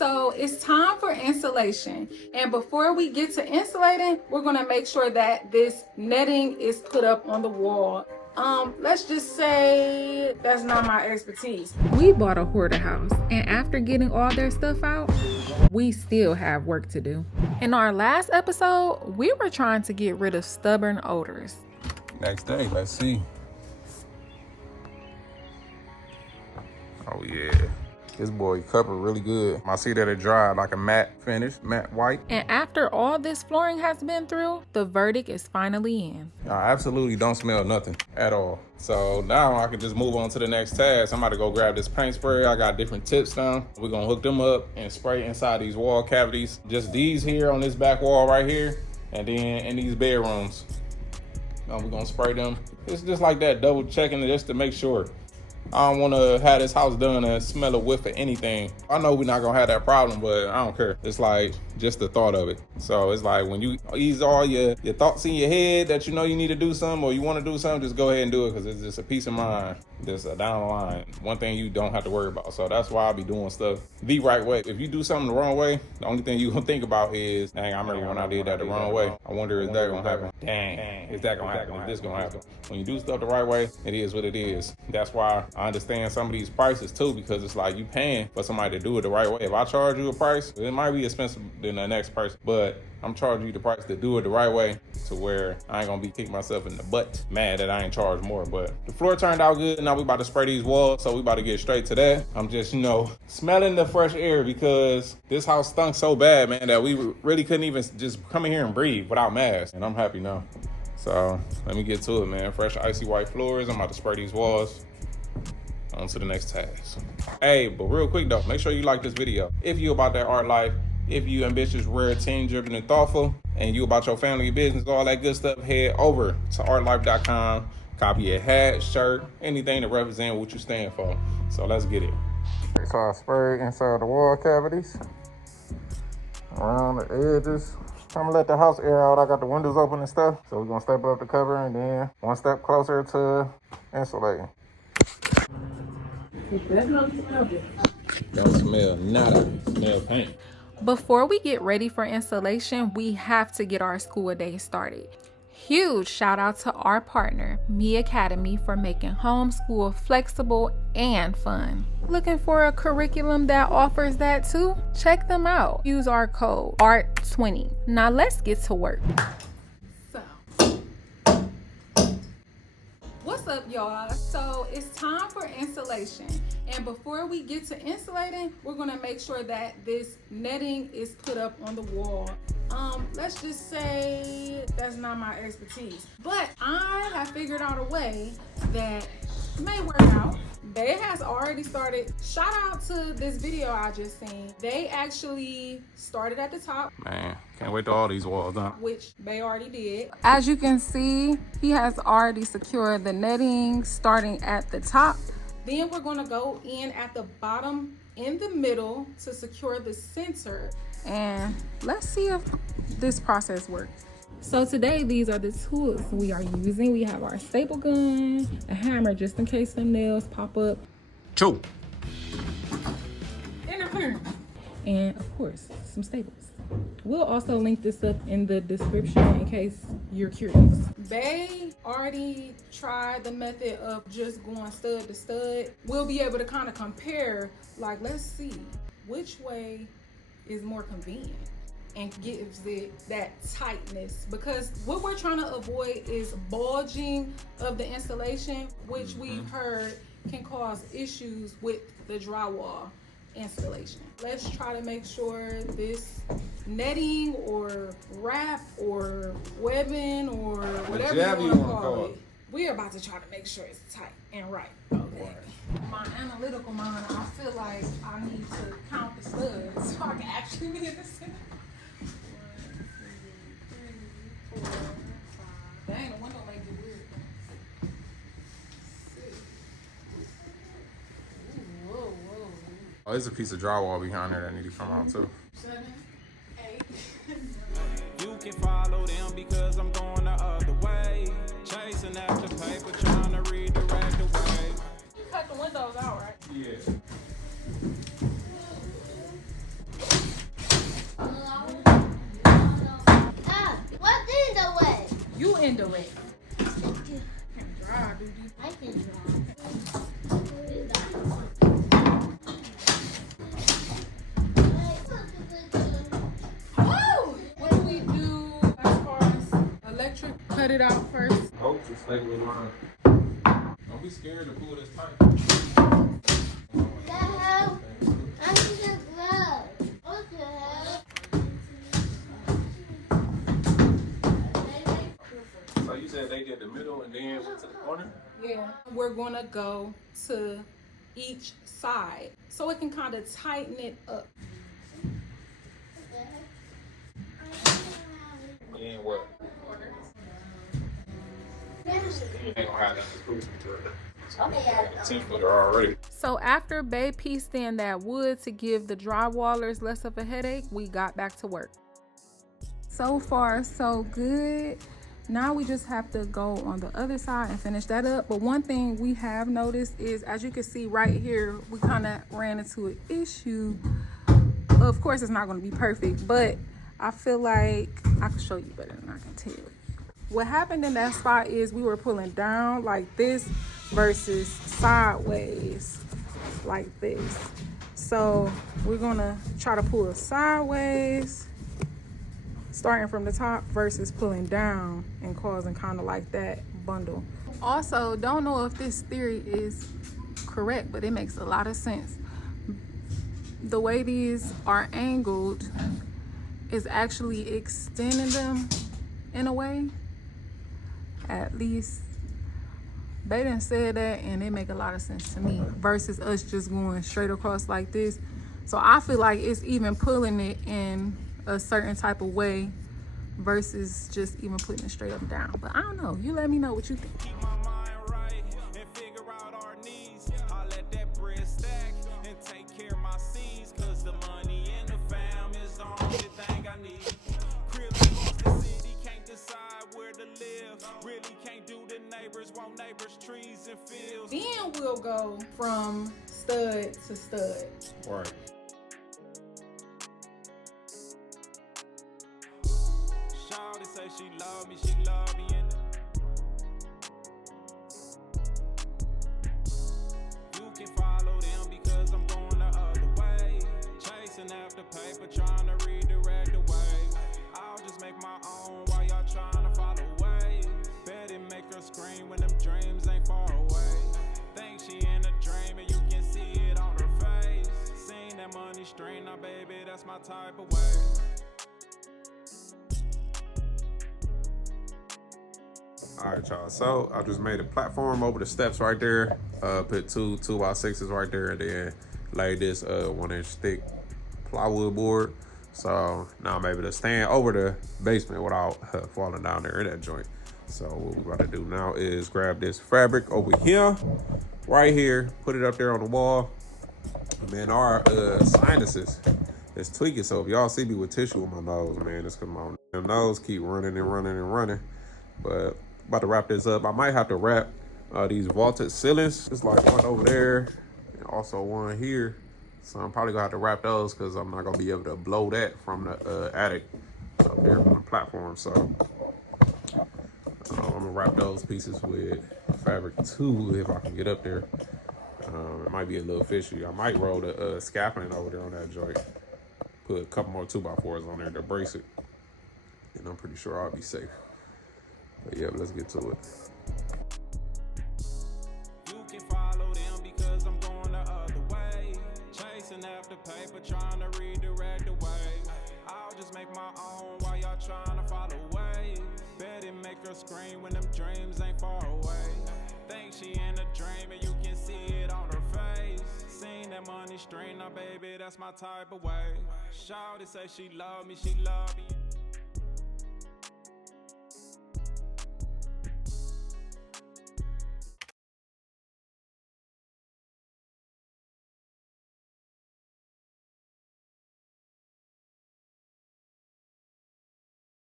So it's time for insulation. And before we get to insulating, we're gonna make sure that this netting is put up on the wall. Let's just say that's not my expertise. We bought a hoarder house, and after getting all their stuff out, we still have work to do. In our last episode, we were trying to get rid of stubborn odors. Next day, let's see. Oh yeah, this boy covered really good. I see that it dried like a matte finish, matte white. And after all this flooring has been through, the verdict is finally in. I absolutely don't smell nothing at all. So now I can just move on to the next task. I'm about to go grab this paint spray. I got different tips now. We're gonna hook them up and spray inside these wall cavities. Just these here on this back wall right here, and then in these bedrooms. We're gonna spray them. It's just like that, double checking it just to make sure. I don't want to have this house done and smell a whiff of anything. I know we're not going to have that problem, but I don't care. It's like just the thought of it. So it's like when you ease all your thoughts in your head that you know you need to do something or you want to do something, just go ahead and do it because it's just a peace of mind. Just a down the line. One thing you don't have to worry about. So that's why I'll be doing stuff the right way. If you do something the wrong way, the only thing you're going to think about is, dang, I remember when I did that the wrong way. I wonder, is that going to happen? Dang, is that going to happen? Is this going to happen? When you do stuff the right way, it is what it is. That's why I understand some of these prices too, because it's like you paying for somebody to do it the right way. If I charge you a price, it might be expensive than the next person, but I'm charging you the price to do it the right way to where I ain't gonna be kicking myself in the butt mad that I ain't charged more. But the floor turned out good. Now we about to spray these walls, so we about to get straight to that. I'm just, smelling the fresh air because this house stunk so bad, man, that we really couldn't even just come in here and breathe without masks. And I'm happy now. So let me get to it, man. Fresh icy white floors. I'm about to spray these walls. On to the next task. Hey, but real quick though, make sure you like this video. If you about that art life, if you ambitious, rare, team driven, and thoughtful, and you about your family business, all that good stuff, head over to ARTTLife.com, copy a hat, shirt, anything to represent what you stand for. So let's get it. So I sprayed inside the wall cavities, around the edges. I'm gonna let the house air out. I got the windows open and stuff. So we're gonna step up the cover and then one step closer to insulating. Don't smell nada. Smell paint. Before we get ready for installation, we have to get our school day started. Huge shout out to our partner, Me Academy, for making homeschool flexible and fun. Looking for a curriculum that offers that too? Check them out. Use our code ARTT20. Now let's get to work. What's up, y'all? So it's time for insulation. And before we get to insulating, we're gonna make sure that this netting is put up on the wall. Let's just say that's not my expertise, but I have figured out a way that may work out. They has already started. Shout out to this video I just seen. They actually started at the top. Man, can't wait till all these walls done. Which they already did. As you can see, he has already secured the netting starting at the top. Then we're gonna go in at the bottom in the middle to secure the center. And let's see if this process works. So today, these are the tools we are using. We have our staple gun, a hammer just in case some nails pop up. Chew. Interference. And of course, some staples. We'll also link this up in the description in case you're curious. They already tried the method of just going stud to stud. We'll be able to kind of compare, like, let's see which way is more convenient and gives it that tightness, because what we're trying to avoid is bulging of the insulation, which we've heard can cause issues with the drywall installation. Let's try to make sure this netting or wrap or webbing or whatever you want to call it, we're about to try to make sure it's tight and right. Okay. My analytical mind, I feel like I need to count the studs so I can actually be in the center. 1, 2, 3, 4, 5. Dang, the window make it weird. 6. Ooh, whoa. Oh, there's a piece of drywall behind there that need to come out too. 7, 8. You can follow them because I'm going the other way. Chasing after paper, trying to redirect the way. You cut the windows out, right? Yeah. and direct. Can't draw, dude. I can draw. Oh! What do we do as far as electric? Cut it out first. Oh, just stay with line. Don't be scared to pull this tight. I need a glove. What the hell? So you said they did the middle and then went to the corner? Yeah. We're gonna go to each side so it can kind of tighten it up. And what? You ain't gonna have that exclusive to it. 10-footer already. So after Bae pieced in that wood to give the drywallers less of a headache, we got back to work. So far, so good. Now we just have to go on the other side and finish that up. But one thing we have noticed is, as you can see right here, we kind of ran into an issue. Of course, it's not going to be perfect, but I feel like I can show you better than I can tell you. What happened in that spot is we were pulling down like this versus sideways like this. So we're gonna try to pull sideways, starting from the top versus pulling down and causing kind of like that bundle. Also, don't know if this theory is correct, but it makes a lot of sense. The way these are angled is actually extending them in a way. At least they didn't say that, and it make a lot of sense to me versus us just going straight across like this. So I feel like it's even pulling it in a certain type of way versus just even putting it straight up and down. But I don't know. You let me know what you think. Keep my mind right and figure out our needs. I let that bread stack and take care of my seeds. Cause the money in the fam is the only thing I need. Crib across the city, can't decide where to live. Really can't do the neighbors, want neighbors, trees and fields. Then we'll go from stud to stud. Right. Shawty say she love me, she love me and you can follow them because I'm going the other way. Chasing after paper, trying to redirect the wave. I'll just make my own while y'all trying to follow ways. Bet it make her scream when them dreams ain't far away. Think she in a dream and you can see it on her face. Seen that money stream, now baby, that's my type of way. All right, y'all. So I just made a platform over the steps right there. Put two 2x6s right there, and then laid this 1-inch thick plywood board. So now I'm able to stand over the basement without falling down there in that joint. So what we're about to do now is grab this fabric over here, right here, put it up there on the wall. Man, our sinuses is tweaking. So if y'all see me with tissue on my nose, man, it's because my nose keep running and running and running. But about to wrap this up. I might have to wrap these vaulted ceilings. It's like one over there and also one here. So I'm probably gonna have to wrap those because I'm not gonna be able to blow that from the attic up there on the platform. So I'm gonna wrap those pieces with fabric too if I can get up there. It might be a little fishy. I might roll the scaffolding over there on that joint. Put a couple more 2x4s on there to brace it. And I'm pretty sure I'll be safe. But yeah, let's get to it. You can follow them because I'm going the other way. Chasing after paper, trying to redirect the wave. I'll just make my own while y'all trying to follow ways. Bet it make her scream when them dreams ain't far away. Think she in a dream and you can see it on her face. Seen that money stream, now baby, that's my type of way. Shawty say she love me, she love me.